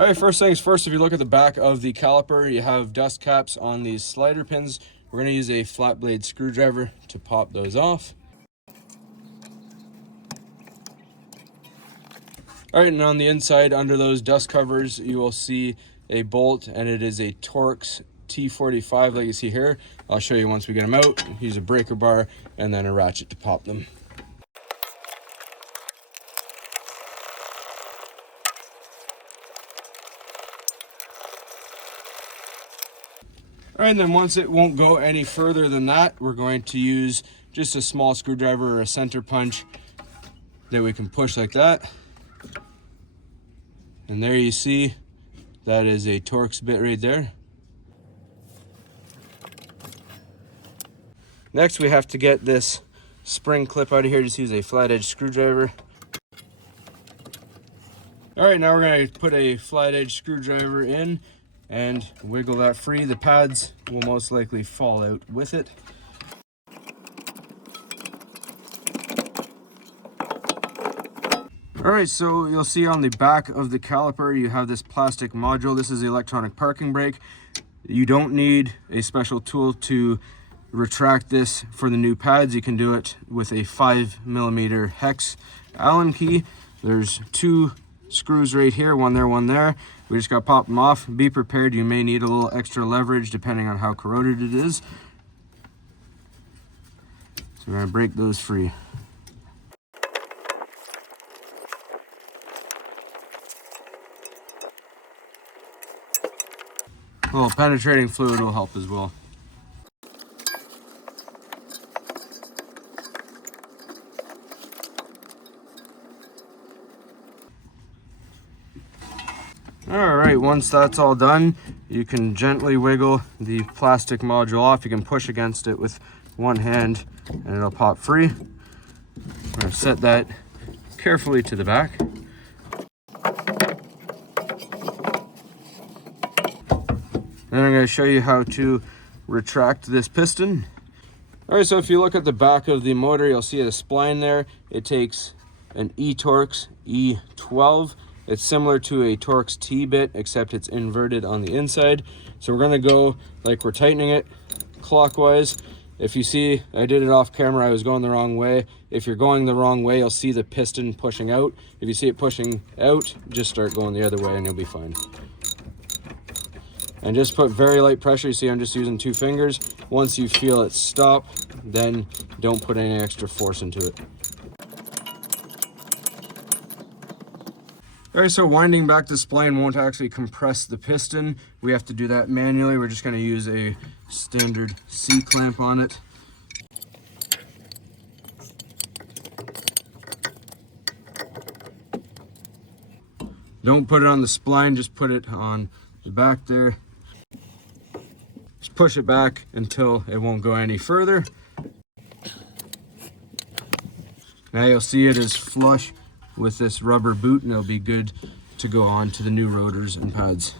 All right, first things first, if you look at the back of the caliper, you have dust caps on these slider pins. We're going to use a flat blade screwdriver to pop those off. All right, and on the inside, under those dust covers, you will see a bolt, and it is a Torx T45 like you see here. I'll show you once we get them out. Use a breaker bar and then a ratchet to pop them. All right, and then once it won't go any further than that, we're going to use just a small screwdriver or a center punch that we can push like that. And there you see, that is a Torx bit right there. Next, we have to get this spring clip out of here. Just use a flat edge screwdriver. All right, now we're going to put a flat edge screwdriver in and wiggle that free. The pads will most likely fall out with it. All right, so you'll see on the back of the caliper, you have this plastic module. This is the electronic parking brake. You don't need a special tool to retract this for the new pads. You can do it with a 5mm hex Allen key. There's 2 screws right here, one there, one there. We just got to pop them off. Be prepared, you may need a little extra leverage depending on how corroded it is. So we're going to break those free. A little penetrating fluid will help as well. All right, once that's all done, you can gently wiggle the plastic module off. You can push against it with one hand and it'll pop free. I'm going to set that carefully to the back. Then I'm going to show you how to retract this piston. All right, so if you look at the back of the motor, you'll see a spline there. It takes an Torx E12. It's similar to a Torx T-bit, except it's inverted on the inside. So we're going to go like we're tightening it clockwise. If you see, I did it off camera, I was going the wrong way. If you're going the wrong way, you'll see the piston pushing out. If you see it pushing out, just start going the other way and you'll be fine. And just put very light pressure. You see I'm just using 2 fingers. Once you feel it stop, then don't put any extra force into it. All right, so winding back the spline won't actually compress the piston. We have to do that manually. We're just going to use a standard C-clamp on it. Don't put it on the spline, just put it on the back there. Just push it back until it won't go any further. Now you'll see it is flush with this rubber boot and it'll be good to go on to the new rotors and pads.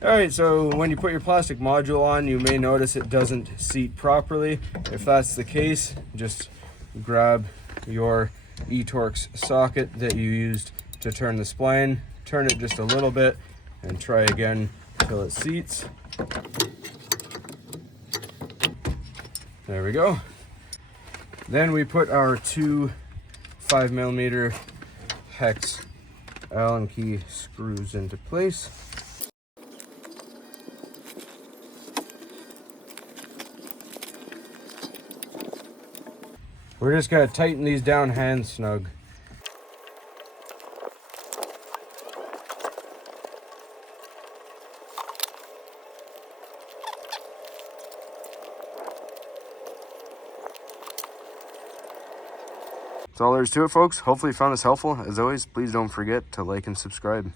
All right, so when you put your plastic module on, you may notice it doesn't seat properly. If that's the case, just grab your Torx socket that you used to turn the spline, turn it just a little bit and try again until it seats. There we go. Then we put our 2 5mm hex Allen key screws into place. We're just going to tighten these down hand snug. That's all there is to it, folks. Hopefully you found this helpful. As always, please don't forget to like and subscribe.